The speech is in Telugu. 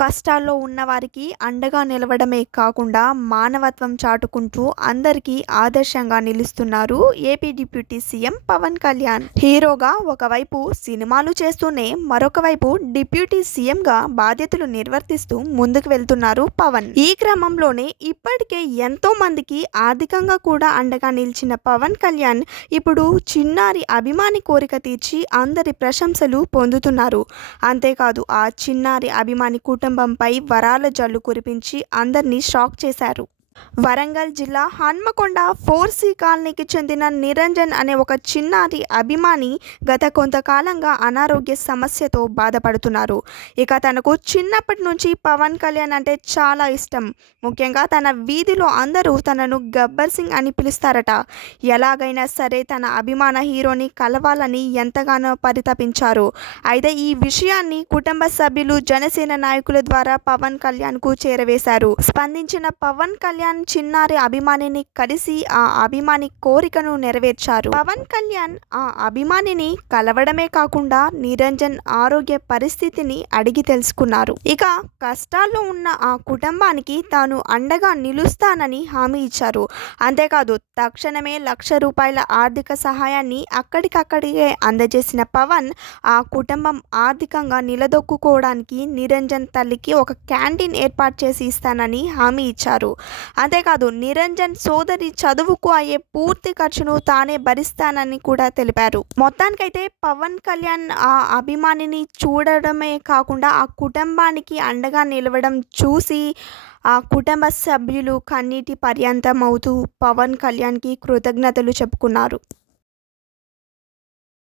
కష్టాల్లో ఉన్నవారికి అండగా నిలవడమే కాకుండా మానవత్వం చాటుకుంటూ అందరికీ ఆదర్శంగా నిలుస్తున్నారు AP deputy CM Pawan Kalyan. హీరోగా ఒకవైపు సినిమాలు చేస్తూనే మరొక వైపు డిప్యూటీ సీఎంగా బాధ్యతలు నిర్వర్తిస్తూ ముందుకు వెళ్తున్నారు పవన్. ఈ క్రమంలోనే ఇప్పటికే ఎంతో మందికి ఆర్థికంగా కూడా అండగా నిలిచిన పవన్ కళ్యాణ్ ఇప్పుడు చిన్నారి అభిమాని కోరిక తీర్చి అందరి ప్రశంసలు పొందుతున్నారు. అంతేకాదు ఆ చిన్నారి అభిమాని కుటుంబంపై వరాల జల్లు కురిపించి అందరినీ షాక్ చేశారు. వరంగల్ జిల్లా హన్మకొండ 4C కాలనీకి చెందిన నిరంజన్ అనే ఒక చిన్నారి అభిమాని గత కొంతకాలంగా అనారోగ్య సమస్యతో బాధపడుతున్నారు. ఇక తనకు చిన్నప్పటి నుంచి పవన్ కళ్యాణ్ అంటే చాలా ఇష్టం. ముఖ్యంగా తన వీధిలో అందరూ తనను గబ్బర్ సింగ్ అని పిలుస్తారట. ఎలాగైనా సరే తన అభిమాన హీరోని కలవాలని ఎంతగానో పరితపించారు. అయితే ఈ విషయాన్ని కుటుంబ సభ్యులు జనసేన నాయకుల ద్వారా పవన్ కళ్యాణ్కు చేరవేశారు. స్పందించిన పవన్ కళ్యాణ్ చిన్నారి అభిమానిని కలిసి ఆ అభిమాని కోరికను నెరవేర్చారు. పవన్ కళ్యాణ్ ఆ అభిమానిని కలవడమే కాకుండా నిరంజన్ ఆరోగ్య పరిస్థితిని అడిగి తెలుసుకున్నారు. ఇక కష్టాల్లో ఉన్న ఆ కుటుంబానికి తాను అండగా నిలుస్తానని హామీ ఇచ్చారు. అంతేకాదు తక్షణమే ₹1,00,000 ఆర్థిక సహాయాన్ని అక్కడికక్కడికే అందజేసిన పవన్ ఆ కుటుంబం ఆర్థికంగా నిలదొక్కుకోవడానికి నిరంజన్ తల్లికి ఒక క్యాంటీన్ ఏర్పాటు చేసి ఇస్తానని హామీ ఇచ్చారు. అంతేకాదు నిరంజన్ సోదరి చదువుకు అయ్యే పూర్తి ఖర్చును తానే భరిస్తానని కూడా తెలిపారు. మొత్తానికైతే పవన్ కళ్యాణ్ ఆ అభిమానిని చూడడమే కాకుండా ఆ కుటుంబానికి అండగా నిలవడం చూసి ఆ కుటుంబ సభ్యులు కన్నీటి పర్యంతం అవుతూ పవన్ కళ్యాణ్కి కృతజ్ఞతలు చెప్పుకున్నారు.